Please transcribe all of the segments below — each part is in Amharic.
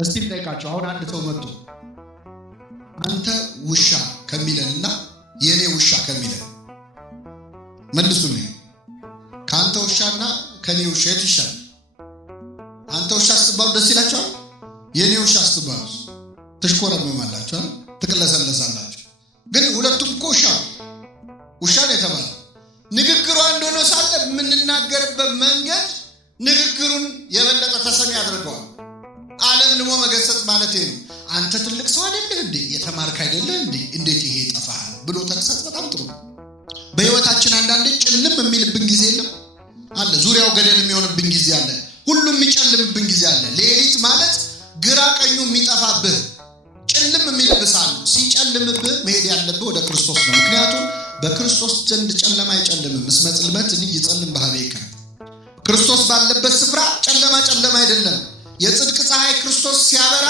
እስቲ ጠይቃቸው። አሁን አንድ ሰው መጥቶ አንተ ውሻ ከሚለንና የኔ ውሻ ከሚለን መልሱልኝ። ካንተ ውሻና ከኔ ውሻ የት ይሻላል? አንተ ውሻ ስትባሉ ደስ ይላችኋል? የኔ ውሻ ስትባሉ ትሽኮረመማላችሁ፣ ትቅለሰለሳላችሁ። ግን ሁለቱም እኮ ውሻ ነው የተባለ። ንግግሩ አንድ ሆኖ ሳለ የምንናገርበት መንገድ ንግግሩን የበለጠ ተሰሚ ያደርገዋል። ዓለም ልሞ መገሰጽ ማለት ነው። አንተ ትልቅ ሰው አይደለህ እንዴ? የተማርክ አይደለህ እንዴ? እንዴት ይሄ ጠፋሃል ብሎ ተግሳጽ በጣም ጥሩ ነው። በህይወታችን አንዳንዴ ጭልም የሚልብን ጊዜ የለም አለ። ዙሪያው ገደል የሚሆንብን ጊዜ አለ። ሁሉም የሚጨልምብን ጊዜ አለ። ሌሊት ማለት ግራ ቀኙ የሚጠፋብህ ጭልም የሚልብህ አለ። ሲጨልምብህ መሄድ ያለብህ ወደ ክርስቶስ ነው። ምክንያቱም በክርስቶስ ዘንድ ጨለማ አይጨልምም። እስመ ጽልመት ይጸልም በኀቤከ። ክርስቶስ ባለበት ስፍራ ጨለማ አይደለም። የጽድቅ ፀሐይ ክርስቶስ ሲያበራ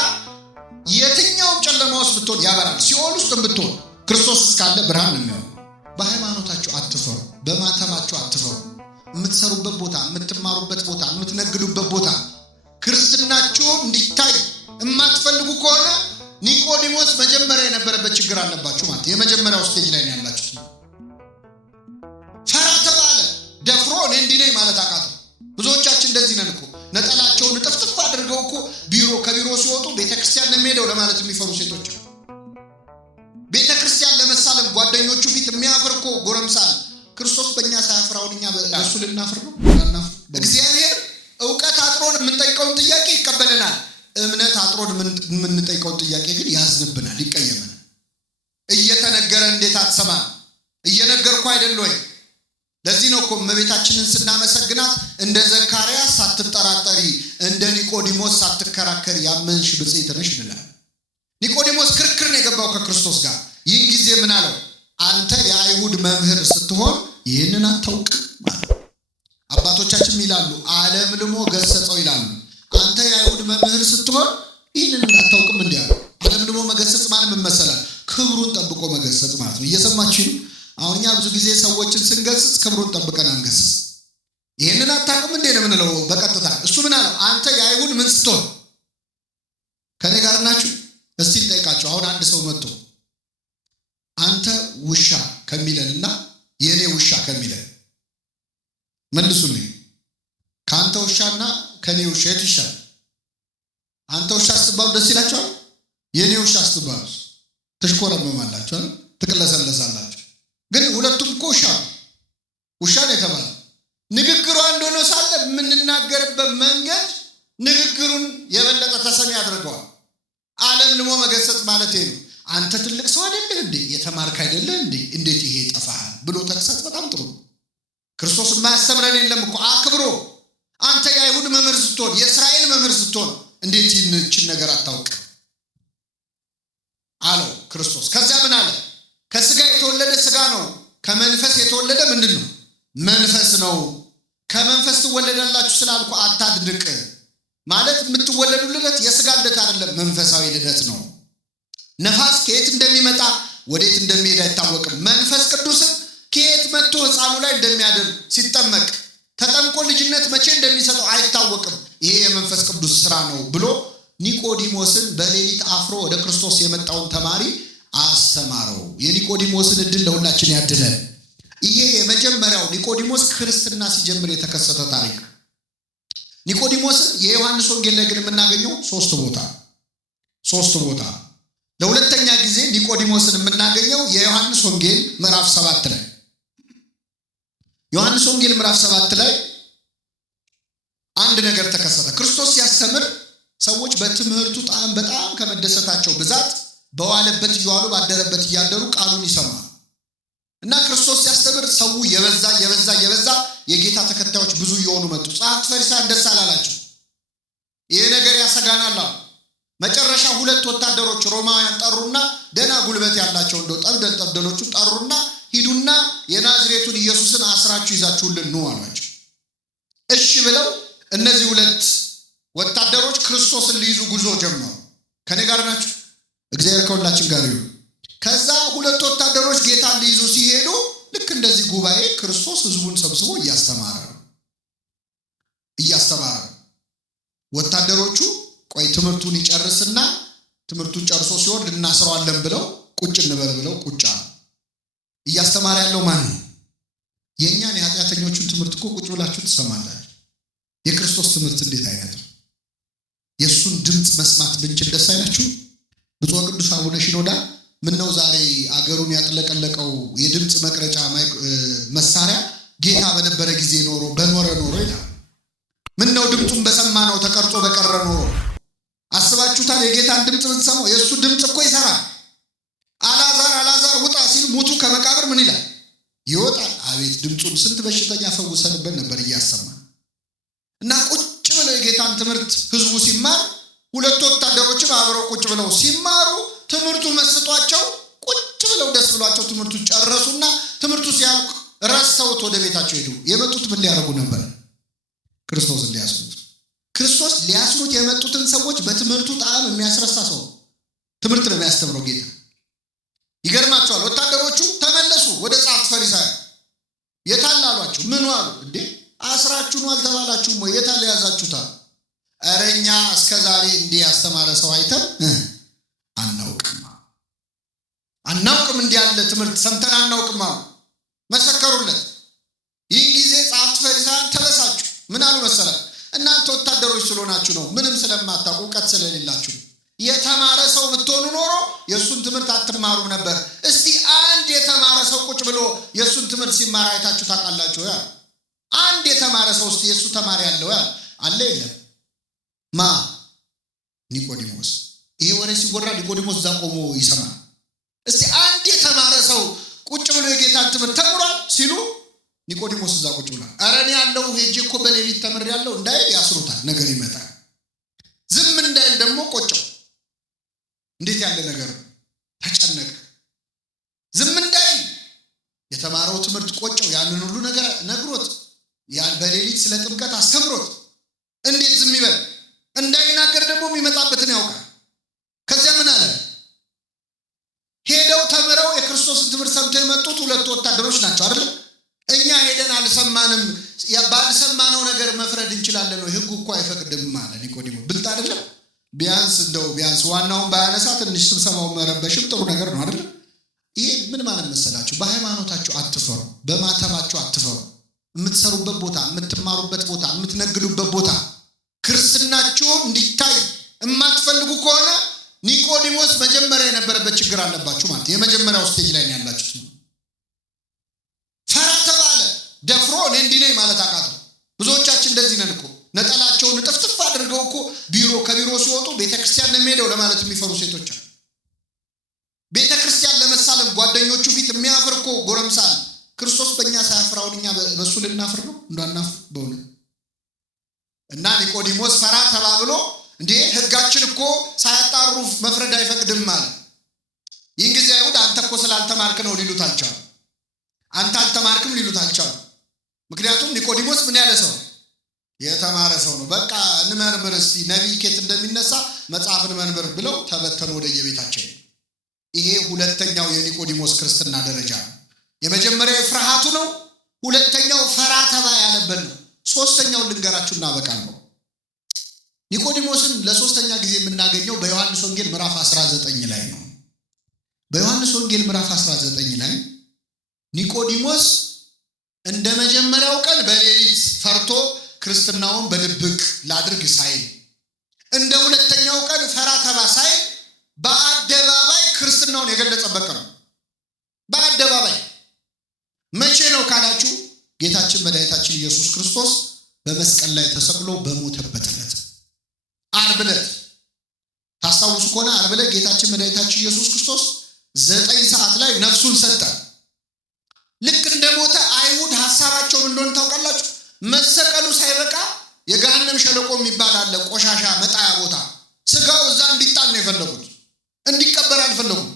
የትኛውም ጨለማ ውስጥ ብትሆን ያበራል። ሲኦል ውስጥ ብትሆን ክርስቶስ እስካለ ብርሃን ነው የሚሆነው። በሃይማኖታችሁ አትፈሩ፣ በማተባችሁ አትፈሩ። የምትሰሩበት ቦታ፣ የምትማሩበት ቦታ፣ የምትነግዱበት ቦታ ክርስትናችሁ እንዲታይ የማትፈልጉ ከሆነ ኒቆዲሞስ መጀመሪያ የነበረበት ችግር አለባችሁ ማለት የመጀመሪያው ስቴጅ ላይ ነው ያላችሁት። ፈራ ተባለ፣ ደፍሮ እኔ እንዲህ ነኝ ማለት አቃተው። ብዙዎቻችን እንደዚህ ነን እኮ። ነጠላቸውን ጥፍጥፍ አድርገው እኮ ከቢሮ ሲወጡ ቤተክርስቲያን ነው የሚሄደው ለማለት የሚፈሩ ሴቶች። ቤተክርስቲያን ለመሳለም ጓደኞቹ ፊት የሚያፍር እኮ ጎረምሳ። ክርስቶስ በእኛ ሳያፍራውን እኛ በእሱ ልናፍር ነው? እግዚአብሔር እውቀት አጥሮን የምንጠይቀውን ጥያቄ ይቀበለናል። እምነት አጥሮን የምንጠይቀውን ጥያቄ ግን ያዝንብናል፣ ይቀየመናል። እየተነገረ እንዴት አትሰማም? እየነገርኩ አይደል ወይ? ለዚህ ነው እኮ እመቤታችንን ስናመሰግናት እንደ ዘካርያስ ሳትጠራጠሪ፣ እንደ ኒቆዲሞስ ሳትከራከሪ ያመንሽ ብፅዕት ነሽ እንላለን። ኒቆዲሞስ ክርክር ነው የገባው ከክርስቶስ ጋር። ይህን ጊዜ ምን አለው? አንተ የአይሁድ መምህር ስትሆን ይህንን አታውቅም ማለት። አባቶቻችን ይላሉ ዓለም ልሞ ገሰጸው ይላሉ። አንተ የአይሁድ መምህር ስትሆን ይህንን አታውቅም እንዲህ አለ። ዓለም ልሞ መገሰጽ ማለት ምን መሰላል? ክብሩን ጠብቆ መገሰጽ ማለት ነው። እየሰማችሁ ነው? አሁን እኛ ብዙ ጊዜ ሰዎችን ስንገስጽ ክብሩን ጠብቀን አንገስጽ። ይህንን አታውቅም እንዴ ነው የምንለው በቀጥታ። እሱ ምን አለው? አንተ የአይሁድ ምን ስትሆን። ከኔ ጋር ናችሁ? እስቲ ልጠይቃችሁ። አሁን አንድ ሰው መጥቶ አንተ ውሻ ከሚለንና የኔ ውሻ ከሚለን መልሱልኝ። ከአንተ ውሻና ከኔ ውሻ የት ይሻላል? አንተ ውሻ ስትባሉ ደስ ይላችኋል? የኔ ውሻ ስትባሉ ትሽኮረመማላችሁ፣ ትቅለሰለሳላችሁ። ግን ሁለቱም እኮ ውሻ ነው የተባለ። ንግግሩ አንድ ሆኖ ሳለ የምንናገርበት መንገድ ንግግሩን የበለጠ ተሰሚ ያደርገዋል። ዓለም ልሞ መገሰጽ ማለት ነው። አንተ ትልቅ ሰው አይደለህ እንዴ? የተማርክ አይደለህ እንዴ? እንዴት ይሄ ጠፋሃል ብሎ ተግሳጽ በጣም ጥሩ ነው። ክርስቶስ የማያስተምረን የለም እኮ አክብሮ። አንተ የአይሁድ መምህር ስትሆን፣ የእስራኤል መምህር ስትሆን እንዴት ይህችን ነገር አታውቅ አለው ክርስቶስ። ከዚያ ምን አለ? ከስጋ የተወለደ ስጋ ነው፣ ከመንፈስ የተወለደ ምንድን ነው? መንፈስ ነው። ከመንፈስ ትወለዳላችሁ ስላልኩ አታድንቅ ማለት የምትወለዱ ልደት የስጋ ልደት አይደለም፣ መንፈሳዊ ልደት ነው። ነፋስ ከየት እንደሚመጣ ወዴት እንደሚሄድ አይታወቅም። መንፈስ ቅዱስም ከየት መጥቶ ሕፃኑ ላይ እንደሚያድር ሲጠመቅ ተጠምቆ ልጅነት መቼ እንደሚሰጠው አይታወቅም። ይሄ የመንፈስ ቅዱስ ስራ ነው ብሎ ኒቆዲሞስን በሌሊት አፍሮ ወደ ክርስቶስ የመጣውን ተማሪ አስተማረው። የኒቆዲሞስን እድል ለሁላችን ያድለን። ይሄ የመጀመሪያው ኒቆዲሞስ ክርስትና ሲጀምር የተከሰተ ታሪክ። ኒቆዲሞስን የዮሐንስ ወንጌል ላይ ግን የምናገኘው ሶስት ቦታ። ለሁለተኛ ጊዜ ኒቆዲሞስን የምናገኘው የዮሐንስ ወንጌል ምዕራፍ 7 ላይ። ዮሐንስ ወንጌል ምዕራፍ 7 ላይ አንድ ነገር ተከሰተ። ክርስቶስ ሲያስተምር ሰዎች በትምህርቱ ጣዕም በጣም ከመደሰታቸው ብዛት በዋለበት እየዋሉ ባደረበት እያደሩ ቃሉን ይሰማሉ። እና ክርስቶስ ሲያስተምር ሰው የበዛ የጌታ ተከታዮች ብዙ እየሆኑ መጡ። ጸሐፍት ፈሪሳውያን ደስ አላላቸው። ይሄ ነገር ያሰጋናል አሉ። መጨረሻ 2 ወታደሮች ሮማውያን ጠሩና ደና ጉልበት ያላቸው እንደው ጠብደሎቹ ጠሩና ሂዱና የናዝሬቱን ኢየሱስን አስራችሁ ይዛችሁልን ኑ አሏቸው። እሺ ብለው እነዚህ 2 ወታደሮች ክርስቶስን ሊይዙ ጉዞ ጀመሩ። ከኔ ጋር ናችሁ? እግዚአብሔር ከሁላችን ጋር ይሁን። ከዛ 2 ወታደሮች ጌታን ሊይዙ ሲሄዱ ልክ እንደዚህ ጉባኤ ክርስቶስ ህዝቡን ሰብስቦ እያስተማረ ወታደሮቹ ቆይ ትምህርቱን ይጨርስና ትምህርቱን ጨርሶ ሲወርድ እናስረዋለን ብለው ቁጭ እንበል ብለው ቁጭ አሉ። እያስተማረ ያለው ማን ነው? የእኛን የኃጢአተኞቹን ትምህርት እኮ ቁጭ ብላችሁ ትሰማላችሁ። የክርስቶስ ትምህርት እንዴት አይነት ነው? የእሱን ድምፅ መስማት ብንችል ደስ አይላችሁ? ብፁዕ ቅዱስ አቡነ ሽኖዳ ምነው ዛሬ አገሩን ያጥለቀለቀው የድምፅ መቅረጫ መሳሪያ ጌታ በነበረ ጊዜ በኖረ ኖሮ ይላል። ምነው ድምፁን በሰማ ነው ተቀርጾ በቀረ ኖሮ። አስባችሁታል? የጌታን ድምፅ ብትሰማው የእሱ ድምፅ እኮ ይሰራል። አልዓዛር ውጣ ሲል ሙቱ ከመቃብር ምን ይላል? ይወጣል። አቤት ድምፁን! ስንት በሽተኛ ፈውሰንበት ነበር እያሰማ እና ቁጭ ብለው የጌታን ትምህርት ህዝቡ ሲማር፣ ሁለት ወታደሮችም አብረው ቁጭ ብለው ሲማሩ ትምህርቱ መስጧቸው ቁጭ ብለው ደስ ብሏቸው ትምህርቱ ጨረሱና ትምህርቱ ሲያልቅ ረስተውት ወደ ቤታቸው ሄዱ። የመጡት ምን ሊያደርጉ ነበር? ክርስቶስን ሊያስኑት። ክርስቶስ ሊያስኑት የመጡትን ሰዎች በትምህርቱ ጣዕም የሚያስረሳ ሰው ትምህርት ነው የሚያስተምረው ጌታ። ይገርማቸዋል። ወታደሮቹ ተመለሱ ወደ ጸሐፍት ፈሪሳውያን። የታል አሏቸው። ምን አሉ? እንዴ አስራችሁን አልተባላችሁም ወይ? የታል ያዛችሁታል? ኧረ እኛ እስከ ዛሬ እንዲህ ያስተማረ ሰው አይተን አናውቅም እንዲህ ያለ ትምህርት ሰምተን አናውቅም አሉ። መሰከሩለት። ይህን ጊዜ ጸሐፍት ፈሪሳውያን ተበሳጩ። ምን አሉ መሰለ? እናንተ ወታደሮች ስለሆናችሁ ነው፣ ምንም ስለማታውቁ እውቀት ስለሌላችሁ። የተማረ ሰው ብትሆኑ ኖሮ የእሱን ትምህርት አትማሩም ነበር። እስቲ አንድ የተማረ ሰው ቁጭ ብሎ የእሱን ትምህርት ሲማር አይታችሁ ታውቃላችሁ? ያ አንድ የተማረ ሰው እስቲ የእሱ ተማሪ ያለው አለ? የለም። ማ? ኒቆዲሞስ። ይሄ ወሬ ሲወራ ኒቆዲሞስ እዛ ቆሞ ይሰማል። እስቲ አንድ የተማረ ሰው ቁጭ ብሎ የጌታን ትምህርት ተምሯል ሲሉ ኒቆዲሞስ እዛ ቁጭ ብሏል። ኧረ እኔ ያለው ሄጄ እኮ በሌሊት ተምሬያለሁ እንዳይል ያስሩታል። ነገር ይመጣል። ዝም እንዳይል ደግሞ ቆጨው። እንዴት ያለ ነገር ነው! ተጨነቀ። ዝም እንዳይል የተማረው ትምህርት ቆጨው። ያንን ሁሉ ነገር ነግሮት በሌሊት ስለ ጥምቀት አስተምሮት እንዴት ዝም ይበል? እንዳይናገር ደግሞ የሚመጣበትን ያውቃል። ከዚያ ምን አለ? ሄደው ተምረው የክርስቶስን ትምህርት ሰምተው የመጡት ሁለቱ ወታደሮች ናቸው አይደል? እኛ ሄደን አልሰማንም፣ ባልሰማነው ነገር መፍረድ እንችላለን ወይ? ህጉ እኮ አይፈቅድም አለ ኒቆዲሞስ። ብልጥ አይደለም? ቢያንስ ዋናውን ባያነሳ ትንሽ ስብሰባውን መረበሽም ጥሩ ነገር ነው አይደል? ይሄ ምን ማለት መሰላችሁ? በሃይማኖታችሁ አትፈሩ፣ በማተባችሁ አትፈሩ። የምትሰሩበት ቦታ፣ የምትማሩበት ቦታ፣ የምትነግዱበት ቦታ ክርስትናችሁ እንዲታይ የማትፈልጉ ከሆነ ኒቆዲሞስ መጀመሪያ የነበረበት ችግር አለባችሁ ማለት የመጀመሪያው ስቴጅ ላይ ነው ያላችሁት። ፈራ ተባለ፣ ደፍሮ እኔ እንዲህ ነኝ ማለት አቃተው። ብዙዎቻችን እንደዚህ ነን እኮ። ነጠላቸውን ጥፍጥፍ አድርገው እኮ ከቢሮ ሲወጡ ቤተክርስቲያን ነው የሚሄደው ለማለት የሚፈሩ ሴቶች አሉ። ቤተክርስቲያን ለመሳለም ጓደኞቹ ፊት የሚያፍር እኮ ጎረምሳ አለ። ክርስቶስ በእኛ ሳያፍር አሁን እኛ በእሱ ልናፍር ነው? እንዳናፍር በእውነት። እና ኒቆዲሞስ ፈራ ተባብሎ እንዴ ህጋችን እኮ ሳያጣሩ መፍረድ አይፈቅድም ማለት። ይህን ጊዜ አይሁድ አንተ እኮ ስላልተማርክ ነው ሊሉት አልቻሉ። አንተ አልተማርክም ሊሉት አልቻሉ። ምክንያቱም ኒቆዲሞስ ምን ያለ ሰው? የተማረ ሰው ነው። በቃ እንመርምር እስቲ ነቢይ ኬት እንደሚነሳ መጽሐፍ እንመርምር ብለው ተበተኑ ወደ የቤታቸው። ይሄ ሁለተኛው የኒቆዲሞስ ክርስትና ደረጃ ነው። የመጀመሪያው ፍርሃቱ ነው። ሁለተኛው ፈራ ተባ ያለበት ነው። ሶስተኛው ልንገራችሁ እናበቃለሁ። ኒቆዲሞስን ለሶስተኛ ጊዜ የምናገኘው በዮሐንስ ወንጌል ምዕራፍ 19 ላይ ነው። በዮሐንስ ወንጌል ምዕራፍ 19 ላይ ኒቆዲሞስ እንደ መጀመሪያው ቀን በሌሊት ፈርቶ ክርስትናውን በድብቅ ላድርግ ሳይል፣ እንደ ሁለተኛው ቀን ፈራ ተባ ሳይል በአደባባይ ክርስትናውን የገለጸበት ነው። በአደባባይ መቼ ነው ካላችሁ ጌታችን መድኃኒታችን ኢየሱስ ክርስቶስ በመስቀል ላይ ተሰቅሎ በሞተበት ዕለት ዓርብ ዕለት ታስታውሱ ከሆነ ዓርብ ዕለት ጌታችን መድኃኒታችን ኢየሱስ ክርስቶስ 9 ሰዓት ላይ ነፍሱን ሰጠ። ልክ እንደሞተ አይሁድ ሐሳባቸው እንደሆነ ታውቃላችሁ። መሰቀሉ ሳይበቃ የገሃነም ሸለቆ የሚባል አለ፣ ቆሻሻ መጣያ ቦታ። ስጋው እዛ እንዲጣል ነው የፈለጉት፣ እንዲቀበር አልፈለጉም።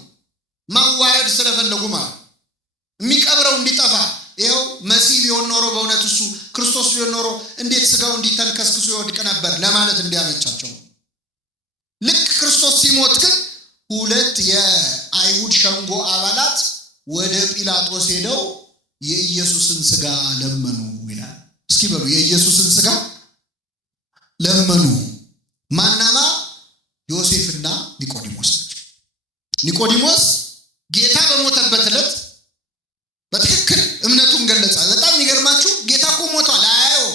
ማዋረድ ስለፈለጉ ማለት የሚቀብረው እንዲጠፋ። ይኸው መሲህ ቢሆን ኖሮ በእውነት እሱ ክርስቶስ ቢሆን ኖሮ እንዴት ስጋው እንዲተልከስክሱ ይወድቅ ነበር ለማለት እንዲያመቻቸው። ልክ ክርስቶስ ሲሞት ግን 2 የአይሁድ ሸንጎ አባላት ወደ ጲላጦስ ሄደው የኢየሱስን ስጋ ለመኑ ይላል። እስኪ በሉ የኢየሱስን ስጋ ለመኑ። ማናማ? ኒቆዲሞስ ናቸው። ኒቆዲሞስ ጌታ በሞተበት ዕለት በትክክል እምነቱን ገለጸ። በጣም የሚገርማችሁ ጌታ እኮ ሞቷል፣ አያየው፣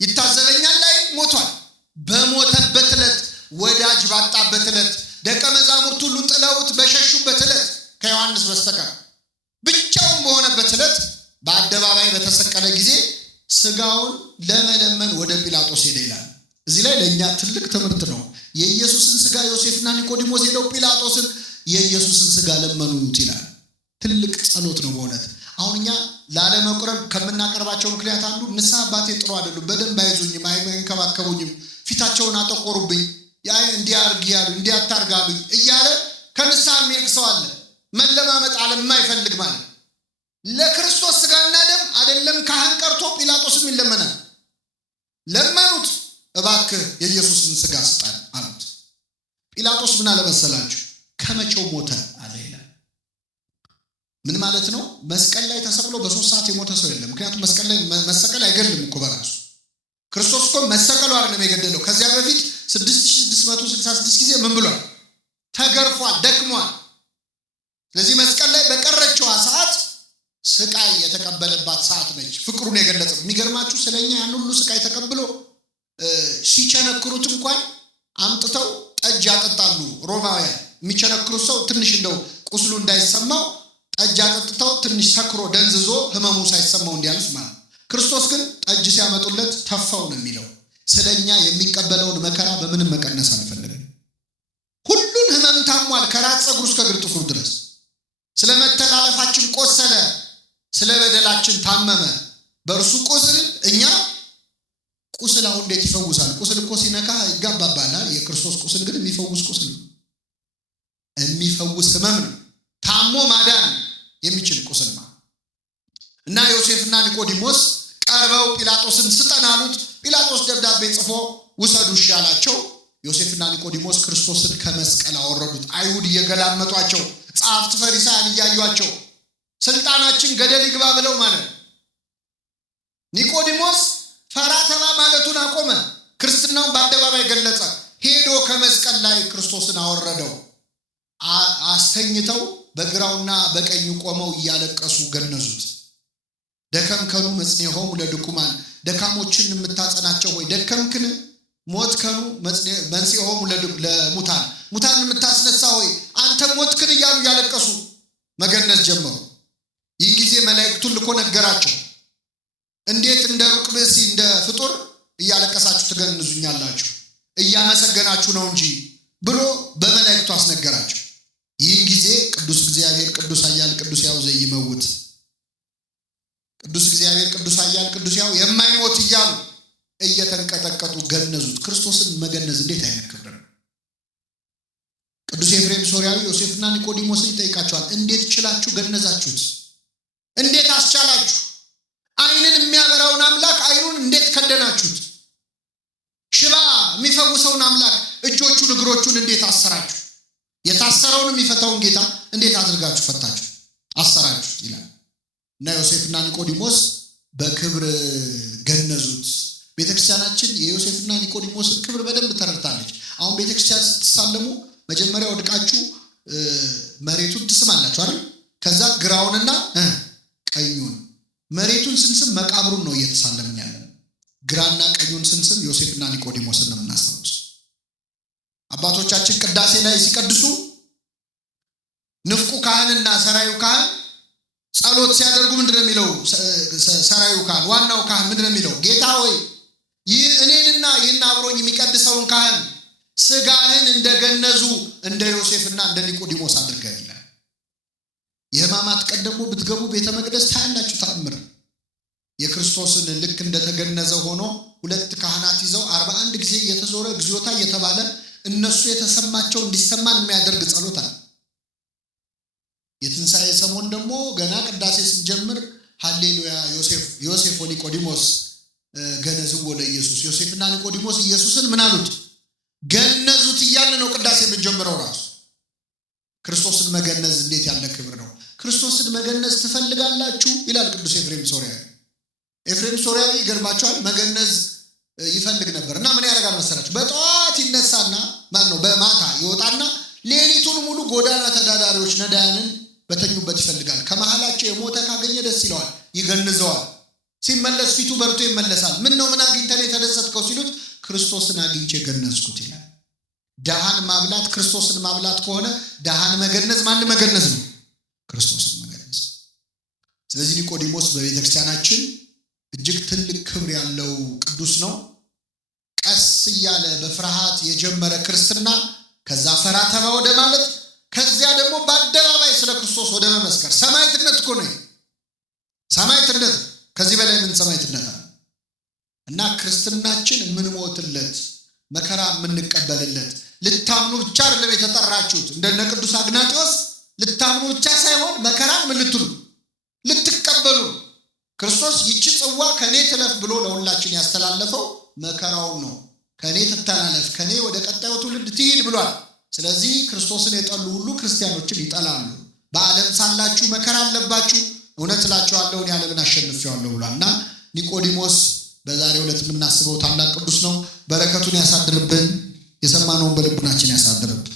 ይታዘበኛል ላይ ሞቷል። በሞተበት ዕለት፣ ወዳጅ ባጣበት ዕለት፣ ደቀ መዛሙርት ሁሉ ጥለውት በሸሹበት ዕለት ከዮሐንስ በስተቀር ብቻውን በሆነበት ዕለት በአደባባይ በተሰቀለ ጊዜ ስጋውን ለመለመን ወደ ጲላጦስ ሄደ ይላል። እዚህ ላይ ለእኛ ትልቅ ትምህርት ነው። የኢየሱስን ስጋ ዮሴፍና ኒቆዲሞስ ሄደው ጲላጦስን የኢየሱስን ስጋ ለመኑት ይላል። ትልቅ ጸሎት ነው በእውነት። አሁን እኛ ላለመቁረብ ከምናቀርባቸው ምክንያት አንዱ ንስሐ አባቴ ጥሩ አይደሉም፣ በደንብ አይዙኝም፣ አይንከባከቡኝም፣ ፊታቸውን አጠቆሩብኝ፣ እንዲያርግ ያሉ እንዲያታርጋሉኝ እያለ ከንስሐ የሚርቅ ሰው አለ። መለማመጥ የማይፈልግ ማለት ለክርስቶስ ስጋና ደም አይደለም ካህን ቀርቶ ጲላጦስም ይለመናል። ለመኑት፣ እባክህ የኢየሱስን ስጋ ስጠን አሉት። ጲላጦስ ምን አለ መሰላችሁ? ከመቼው ሞተ አለ ይላል። ምን ማለት ነው? መስቀል ላይ ተሰቅሎ በ3 ሰዓት የሞተ ሰው የለም። ምክንያቱም መስቀል ላይ መሰቀል አይገድልም እኮ በራሱ። ክርስቶስ እኮ መሰቀሉ አይደለም የገደለው። ከዚያ በፊት 6666 ጊዜ ምን ብሏል? ተገርፏል፣ ደክሟል። ስለዚህ መስቀል ላይ በቀረችዋ ሰዓት ስቃይ የተቀበለባት ሰዓት ነች። ፍቅሩን የገለጸ የሚገርማችሁ ስለኛ ያን ሁሉ ስቃይ ተቀብሎ ሲቸነክሩት እንኳን አምጥተው ጠጅ ያጠጣሉ ሮማውያን። የሚቸነክሩት ሰው ትንሽ እንደው ቁስሉ እንዳይሰማው ጠጅ ያጠጥተው ትንሽ ሰክሮ ደንዝዞ ህመሙ ሳይሰማው እንዲያልፍ ማለት። ክርስቶስ ግን ጠጅ ሲያመጡለት ተፋው ነው የሚለው። ስለኛ የሚቀበለውን መከራ በምንም መቀነስ አልፈለገም። ሁሉን ህመም ታሟል፣ ከራስ ፀጉሩ እስከ እግር ጥፍሩ ድረስ። ስለ መተላለፋችን ቆሰለ፣ ስለ በደላችን ታመመ። በእርሱ ቁስል እኛ ቁስል አሁን እንዴት ይፈውሳል? ቁስል እኮ ሲነካ ይጋባባል። የክርስቶስ ቁስል ግን የሚፈውስ ቁስል ነው፣ የሚፈውስ ህመም ነው፣ ታሞ ማዳን የሚችል ቁስል ነው። እና ዮሴፍና ኒቆዲሞስ ቀርበው ጲላጦስን ስጠን አሉት። ጲላጦስ ደብዳቤ ጽፎ ውሰዱ እሺ አላቸው። ዮሴፍና ኒቆዲሞስ ክርስቶስን ከመስቀል አወረዱት። አይሁድ እየገላመጧቸው፣ ጸሐፍት ፈሪሳውያን እያዩአቸው ስልጣናችን ገደል ይግባ ብለው ማለት ነው። ኒቆዲሞስ ፈራ ተባ ማለቱን አቆመ። ክርስትናውን በአደባባይ ገለጸ። ሄዶ ከመስቀል ላይ ክርስቶስን አወረደው። አስተኝተው በግራውና በቀኙ ቆመው እያለቀሱ ገነዙት። ደከምከኑ መጽኔሆሙ ለድኩማን፣ ደካሞችን የምታጸናቸው ሆይ ደከምክን? ሞትከኑ መንሥኤሆሙ ለሙታን፣ ሙታን የምታስነሳ ሆይ አንተ ሞትክን? እያሉ እያለቀሱ መገነዝ ጀመሩ። ይህ ጊዜ መላእክቱን ልኮ ነገራቸው። እንዴት እንደ ሩቅ ብእሲ እንደ ፍጡር እያለቀሳችሁ ትገንዙኛላችሁ? እያመሰገናችሁ ነው እንጂ ብሎ በመላእክቱ አስነገራቸው። ይህን ጊዜ ቅዱስ እግዚአብሔር ቅዱስ ኃያል ቅዱስ ሕያው ዘይመውት፣ ቅዱስ እግዚአብሔር ቅዱስ ኃያል ቅዱስ ሕያው የማይሞት እያሉ እየተንቀጠቀጡ ገነዙት። ክርስቶስን መገነዝ እንዴት አይነት ክብር ነው! ቅዱስ ኤፍሬም ሶርያዊ ዮሴፍና ኒቆዲሞስን ይጠይቃቸዋል። እንዴት ችላችሁ ገነዛችሁት? እንዴት አስቻላችሁ? ዓይንን የሚያበራውን አምላክ ዓይኑን እንዴት ከደናችሁት? ሽባ የሚፈውሰውን አምላክ እጆቹን እግሮቹን እንዴት አሰራችሁ? የታሰረውን የሚፈታውን ጌታ እንዴት አድርጋችሁ ፈታችሁ አሰራችሁ ይላል። እና ዮሴፍና ኒቆዲሞስ በክብር ገነዙት። ቤተክርስቲያናችን የዮሴፍና ኒቆዲሞስን ክብር በደንብ ተረድታለች። አሁን ቤተክርስቲያን ስትሳለሙ መጀመሪያ ወድቃችሁ መሬቱን ትስማላችሁ አይደል? ከዛ ግራውንና ቀኙን፣ መሬቱን ስንስም መቃብሩን ነው እየተሳለምን ያለን። ግራና ቀኙን ስንስም ዮሴፍና ኒቆዲሞስን ነው የምናስታውስ። አባቶቻችን ቅዳሴ ላይ ሲቀድሱ ንፍቁ ካህንና ሰራዩ ካህን ጸሎት ሲያደርጉ ምንድነው የሚለው? ሰራዩ ካህን ዋናው ካህን ምንድነው የሚለው? ጌታ ሆይ ይህ እኔንና ይህን አብሮኝ የሚቀድሰውን ካህን ስጋህን እንደገነዙ እንደ ዮሴፍና እንደ ኒቆዲሞስ አድርገን ይላል። የሕማማት ቀን ደግሞ ብትገቡ ቤተ መቅደስ ታያላችሁ ተአምር። የክርስቶስን ልክ እንደተገነዘ ሆኖ 2 ካህናት ይዘው 41 ጊዜ እየተዞረ እግዚኦታ እየተባለ እነሱ የተሰማቸው እንዲሰማን የሚያደርግ ጸሎት አለ። የትንሣኤ ሰሞን ደግሞ ገና ቅዳሴ ስንጀምር ሃሌሉያ ዮሴፍ ወኒቆዲሞስ ገነዝዎ ለኢየሱስ፣ ዮሴፍና ኒቆዲሞስ ኢየሱስን ምን አሉት? ገነዙት እያለ ነው ቅዳሴ የምንጀምረው ራሱ። ክርስቶስን መገነዝ እንዴት ያለ ክብር ነው! ክርስቶስን መገነዝ ትፈልጋላችሁ ይላል ቅዱስ ኤፍሬም ሶርያዊ። ኤፍሬም ሶርያዊ ይገርማችኋል፣ መገነዝ ይፈልግ ነበር እና ምን ያደርጋል መሰላችሁ? በጠዋት ይነሳና በማታ ይወጣና ሌሊቱን ሙሉ ጎዳና ተዳዳሪዎች ነዳያንን በተኙበት ይፈልጋል። ከመሃላቸው የሞተ ካገኘ ደስ ይለዋል፣ ይገንዘዋል። ሲመለስ ፊቱ በርቶ ይመለሳል። ምን አግኝተህ የተደሰትከው ሲሉት ክርስቶስን አግኝቼ ገነዝኩት ይላል። ደሃን ማብላት ክርስቶስን ማብላት ከሆነ ደሃን መገነዝ ማን መገነዝ ነው? ክርስቶስን መገነዝ። ስለዚህ ኒቆዲሞስ በቤተክርስቲያናችን እጅግ ትልቅ ክብር ያለው ቅዱስ ነው። ቀስ እያለ በፍርሃት የጀመረ ክርስትና ከዛ ፈራ ተባ ወደ ማለት ከዚያ ደግሞ በአደባባይ ስለ ክርስቶስ ወደ መመስከር ሰማዕትነት እኮ ነው። ሰማዕትነት ከዚህ በላይ ምን ሰማዕትነት አለ? እና ክርስትናችን የምንሞትለት መከራ የምንቀበልለት ልታምኑ ብቻ አይደለም የተጠራችሁት። እንደነ ቅዱስ አግናጢዎስ ልታምኑ ብቻ ሳይሆን መከራን ምን ልትሉ ልትቀበሉ። ክርስቶስ ይቺ ጽዋ ከኔ ትለፍ ብሎ ለሁላችን ያስተላለፈው መከራውን ነው። ከኔ ትተላለፍ፣ ከኔ ወደ ቀጣዩ ትውልድ ትሂድ ብሏል። ስለዚህ ክርስቶስን የጠሉ ሁሉ ክርስቲያኖችን ይጠላሉ። በዓለም ሳላችሁ መከራ አለባችሁ፣ እውነት እላችኋለሁ እኔ ዓለምን አሸንፌዋለሁ ብሏል። እና ኒቆዲሞስ በዛሬው ዕለት የምናስበው ታላቅ ቅዱስ ነው። በረከቱን ያሳድርብን፣ የሰማነውን በልቡናችን ያሳድርብን።